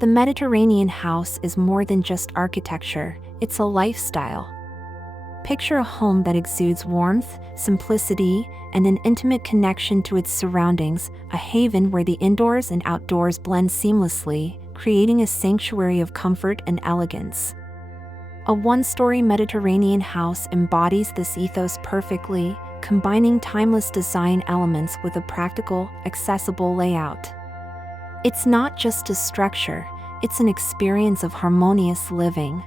The Mediterranean house is more than just architecture, it's a lifestyle. Picture a home that exudes warmth, simplicity, and an intimate connection to its surroundings, a haven where the indoors and outdoors blend seamlessly, creating a sanctuary of comfort and elegance. A one-story Mediterranean house embodies this ethos perfectly, combining timeless design elements with a practical, accessible layout. It's not just a structure, it's an experience of harmonious living.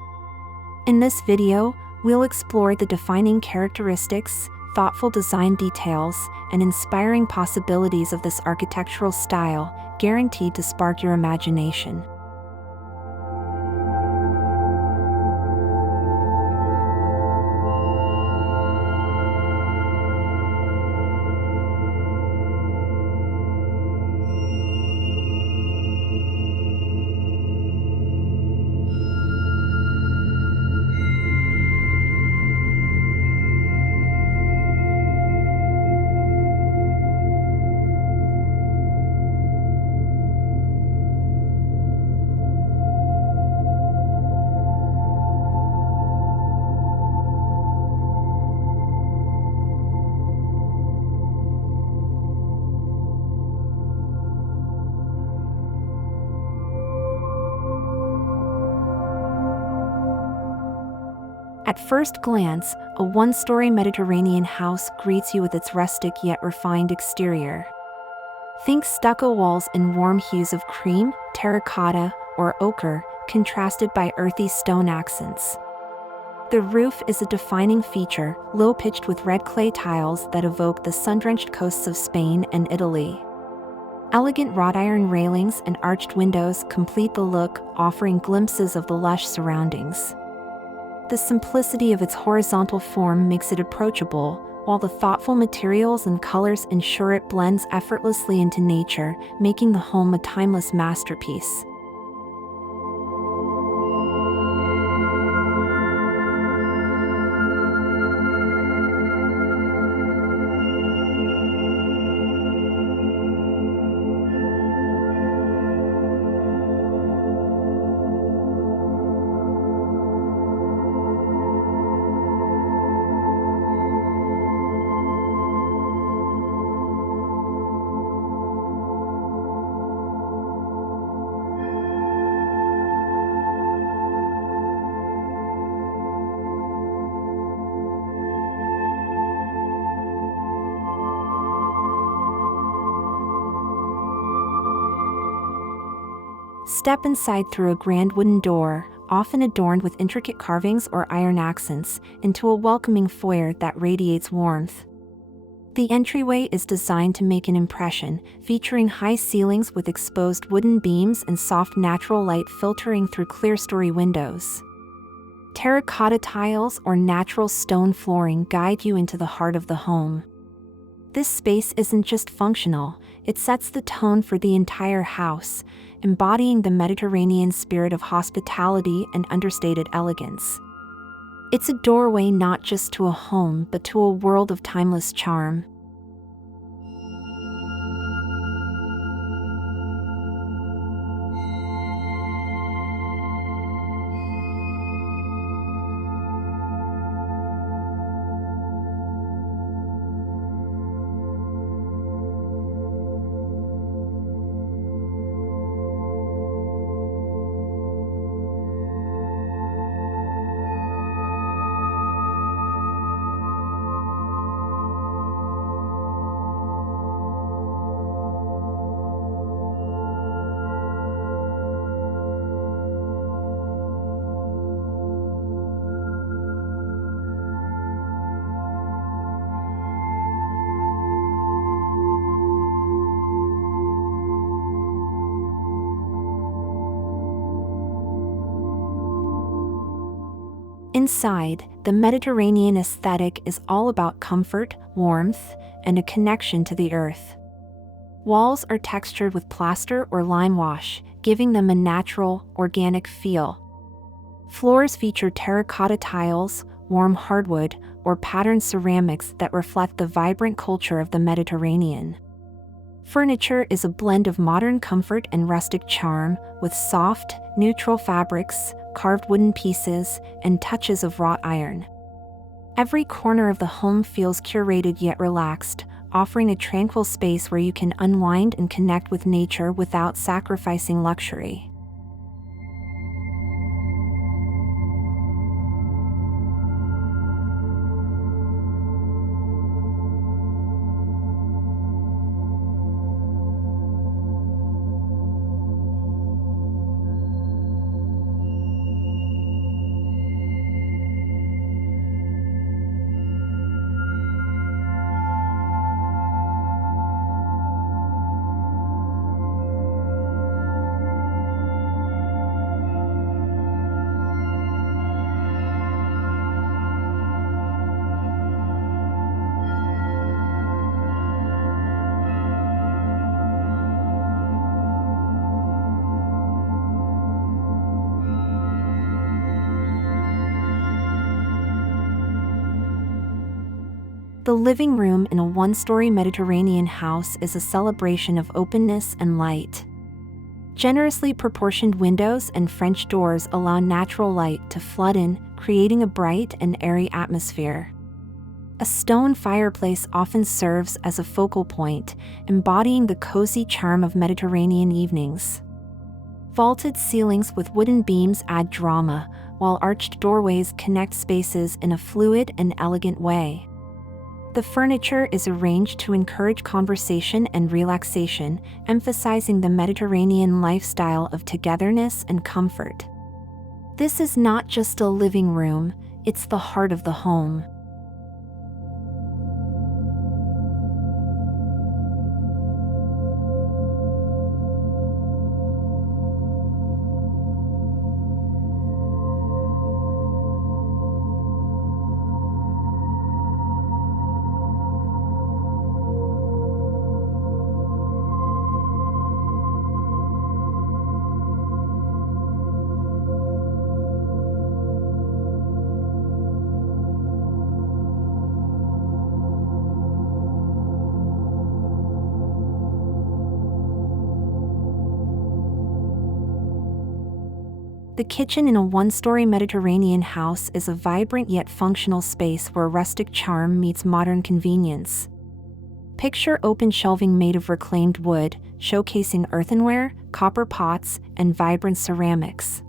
In this video, we'll explore the defining characteristics, thoughtful design details, and inspiring possibilities of this architectural style, guaranteed to spark your imagination. At first glance, a one-story Mediterranean house greets you with its rustic yet refined exterior. Think stucco walls in warm hues of cream, terracotta, or ochre, contrasted by earthy stone accents. The roof is a defining feature, low-pitched with red clay tiles that evoke the sun-drenched coasts of Spain and Italy. Elegant wrought iron railings and arched windows complete the look, offering glimpses of the lush surroundings. The simplicity of its horizontal form makes it approachable, while the thoughtful materials and colors ensure it blends effortlessly into nature, making the home a timeless masterpiece. Step inside through a grand wooden door, often adorned with intricate carvings or iron accents, into a welcoming foyer that radiates warmth. The entryway is designed to make an impression, featuring high ceilings with exposed wooden beams and soft natural light filtering through clerestory windows. Terracotta tiles or natural stone flooring guide you into the heart of the home. This space isn't just functional, it sets the tone for the entire house, embodying the Mediterranean spirit of hospitality and understated elegance. It's a doorway not just to a home but to a world of timeless charm. Inside, the Mediterranean aesthetic is all about comfort, warmth, and a connection to the earth. Walls are textured with plaster or lime wash, giving them a natural, organic feel. Floors feature terracotta tiles, warm hardwood, or patterned ceramics that reflect the vibrant culture of the Mediterranean. Furniture is a blend of modern comfort and rustic charm, with soft, neutral fabrics, carved wooden pieces, and touches of wrought iron. Every corner of the home feels curated yet relaxed, offering a tranquil space where you can unwind and connect with nature without sacrificing luxury. The living room in a one-story Mediterranean house is a celebration of openness and light. Generously proportioned windows and French doors allow natural light to flood in, creating a bright and airy atmosphere. A stone fireplace often serves as a focal point, embodying the cozy charm of Mediterranean evenings. Vaulted ceilings with wooden beams add drama, while arched doorways connect spaces in a fluid and elegant way. The furniture is arranged to encourage conversation and relaxation, emphasizing the Mediterranean lifestyle of togetherness and comfort. This is not just a living room, it's the heart of the home. The kitchen in a one-story Mediterranean house is a vibrant yet functional space where rustic charm meets modern convenience. Picture open shelving made of reclaimed wood, showcasing earthenware, copper pots, and vibrant ceramics.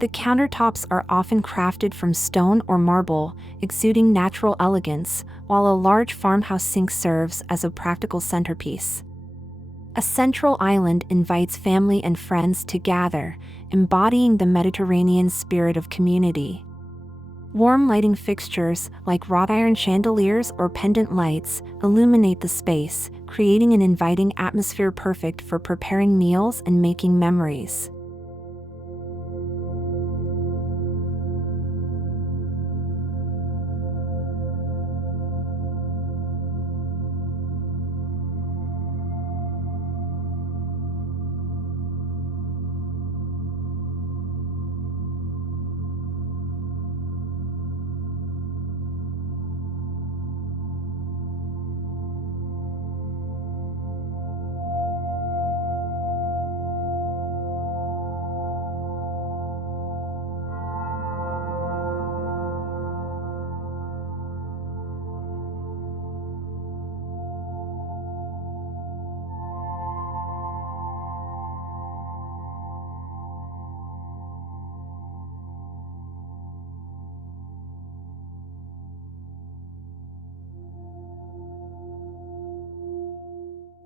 The countertops are often crafted from stone or marble, exuding natural elegance, while a large farmhouse sink serves as a practical centerpiece. A central island invites family and friends to gather, embodying the Mediterranean spirit of community. Warm lighting fixtures, like wrought iron chandeliers or pendant lights, illuminate the space, creating an inviting atmosphere perfect for preparing meals and making memories.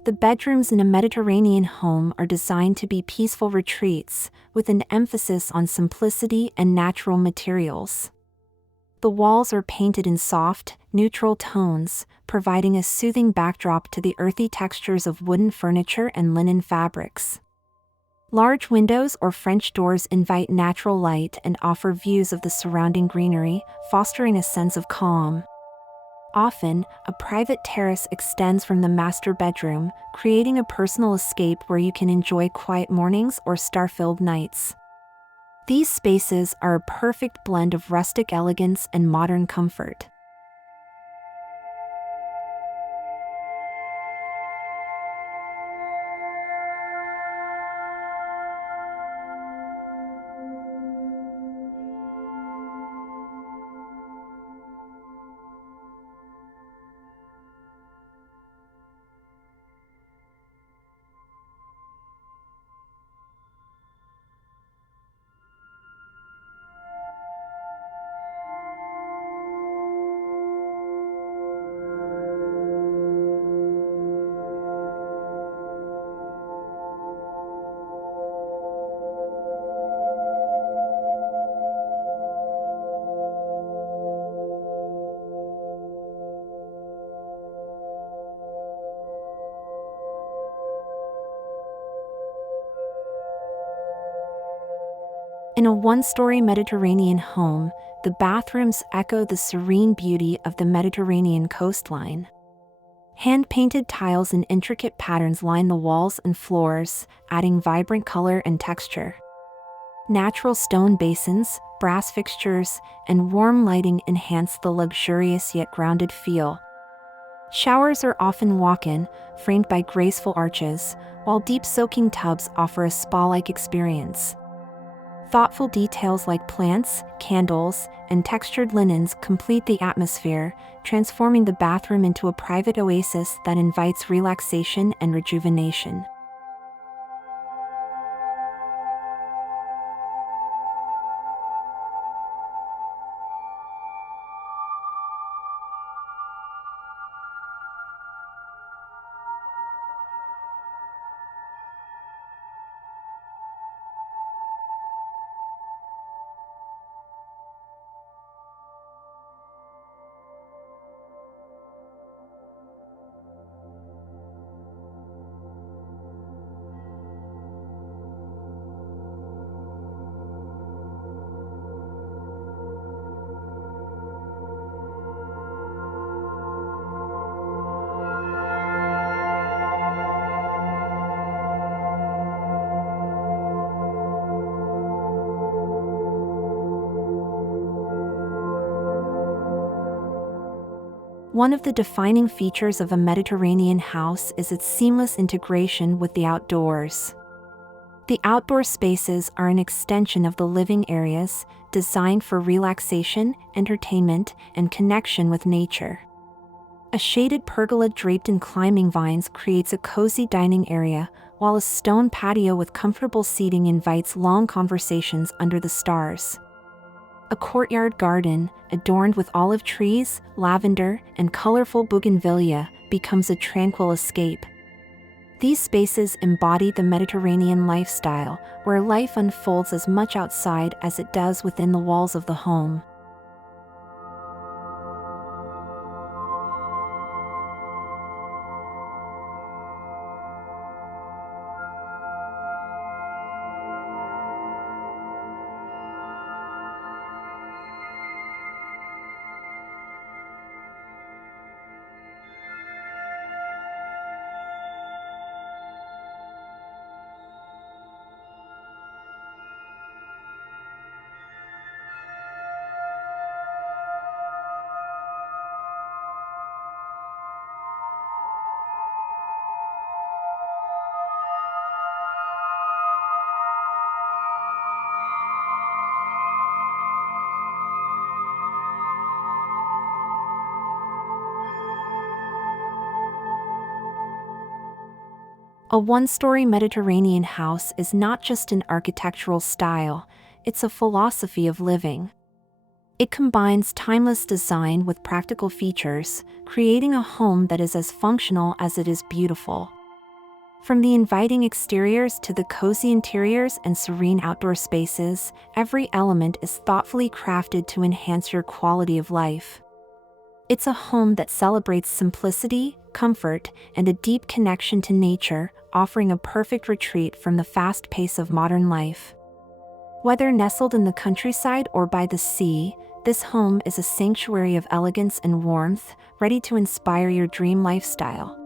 The bedrooms in a Mediterranean home are designed to be peaceful retreats, with an emphasis on simplicity and natural materials. The walls are painted in soft, neutral tones, providing a soothing backdrop to the earthy textures of wooden furniture and linen fabrics. Large windows or French doors invite natural light and offer views of the surrounding greenery, fostering a sense of calm. Often, a private terrace extends from the master bedroom, creating a personal escape where you can enjoy quiet mornings or star-filled nights. These spaces are a perfect blend of rustic elegance and modern comfort. In a one-story Mediterranean home, the bathrooms echo the serene beauty of the Mediterranean coastline. Hand-painted tiles in intricate patterns line the walls and floors, adding vibrant color and texture. Natural stone basins, brass fixtures, and warm lighting enhance the luxurious yet grounded feel. Showers are often walk-in, framed by graceful arches, while deep soaking tubs offer a spa-like experience. Thoughtful details like plants, candles, and textured linens complete the atmosphere, transforming the bathroom into a private oasis that invites relaxation and rejuvenation. One of the defining features of a Mediterranean house is its seamless integration with the outdoors. The outdoor spaces are an extension of the living areas, designed for relaxation, entertainment, and connection with nature. A shaded pergola draped in climbing vines creates a cozy dining area, while a stone patio with comfortable seating invites long conversations under the stars. A courtyard garden, adorned with olive trees, lavender, and colorful bougainvillea, becomes a tranquil escape. These spaces embody the Mediterranean lifestyle, where life unfolds as much outside as it does within the walls of the home. A one-story Mediterranean house is not just an architectural style, it's a philosophy of living. It combines timeless design with practical features, creating a home that is as functional as it is beautiful. From the inviting exteriors to the cozy interiors and serene outdoor spaces, every element is thoughtfully crafted to enhance your quality of life. It's a home that celebrates simplicity, comfort, and a deep connection to nature, offering a perfect retreat from the fast pace of modern life. Whether nestled in the countryside or by the sea, this home is a sanctuary of elegance and warmth, ready to inspire your dream lifestyle.